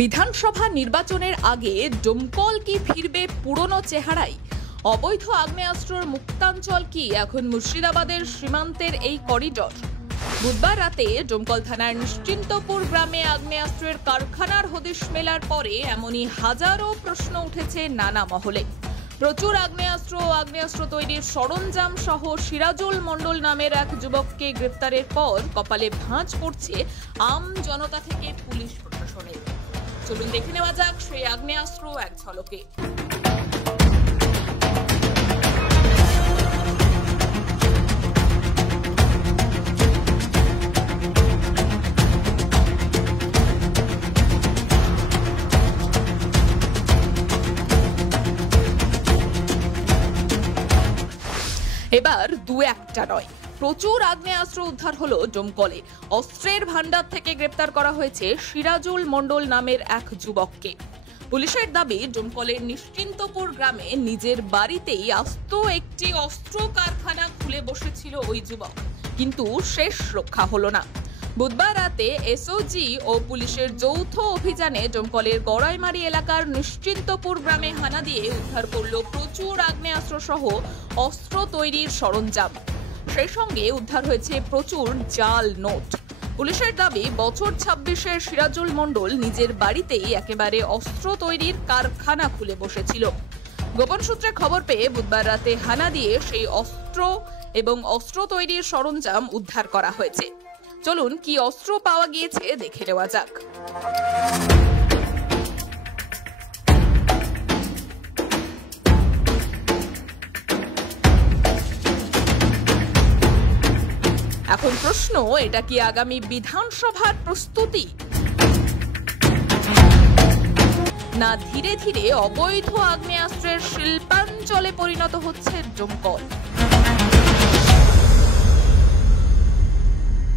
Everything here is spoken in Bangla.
বিধানসভা নির্বাচনের আগে ডোমকল কি ফিরবে পুরনো চেহারায়? অবৈধ আগ্নেয়াস্ত্রের মুক্তাঞ্চল কি এখন মুর্শিদাবাদের সীমান্তের এই করিডর? বুধবার রাতে ডোমকল থানার নিশ্চিন্তপুর গ্রামে আগ্নেয়াস্ত্রের কারখানার হদিশ মেলার পরে এমনই হাজারো প্রশ্ন উঠেছে নানা মহলে। প্রচুর আগ্নেয়াস্ত্র তৈরির সরঞ্জাম সহ সিরাজুল মণ্ডল নামের এক যুবককে গ্রেপ্তারের পর কপালে ভাঁজ পড়ছে আম জনতা থেকে পুলিশ প্রশাসনের। চলুন দেখে নেওয়া যাক সেই আগ্নেয়াস্ত্র এক ঝলকে। এবার দু একটা নয়, প্রচুর আগ্নেয়াস্ত্র উদ্ধার হলো ডোমকলে। অস্ত্রের ভান্ডার থেকে গ্রেপ্তার করা হয়েছে সিরাজুল মণ্ডল নামের এক যুবককে। পুলিশের দাবি, ডোমকলের নিশ্চিন্তপুর গ্রামে নিজের বাড়িতেই আস্ত একটি অস্ত্র কারখানা খুলে বসেছিল ওই যুবক, কিন্তু শেষ রক্ষা হলো না। বুধবার রাতে এসওজি ও পুলিশের যৌথ অভিযানে ডোমকলের গড়াইমারি এলাকার নিশ্চিন্তপুর গ্রামে হানা দিয়ে উদ্ধার করল প্রচুর আগ্নেয়াস্ত্র সহ অস্ত্র তৈরির সরঞ্জাম। সেই সঙ্গে উদ্ধার হয়েছে প্রচুর জাল নোট। পুলিশের দাবি, বছর 26-এর সিরাজুল মণ্ডল নিজের বাড়িতেই একেবারে অস্ত্র তৈরির কারখানা খুলে বসেছিল। গোপন সূত্রে খবর পেয়ে বুধবার রাতে হানা দিয়ে সেই অস্ত্র এবং অস্ত্র তৈরির সরঞ্জাম উদ্ধার করা হয়েছে। চলুন কি অস্ত্র পাওয়া গিয়েছে দেখে নেওয়া যাক। এখন প্রশ্ন, এটা কি আগামী বিধানসভার প্রস্তুতি, না ধীরে ধীরে অবৈধ আগ্নেয়াস্ত্রের শিল্পাঞ্চলে পরিণত হচ্ছে ডোমকল?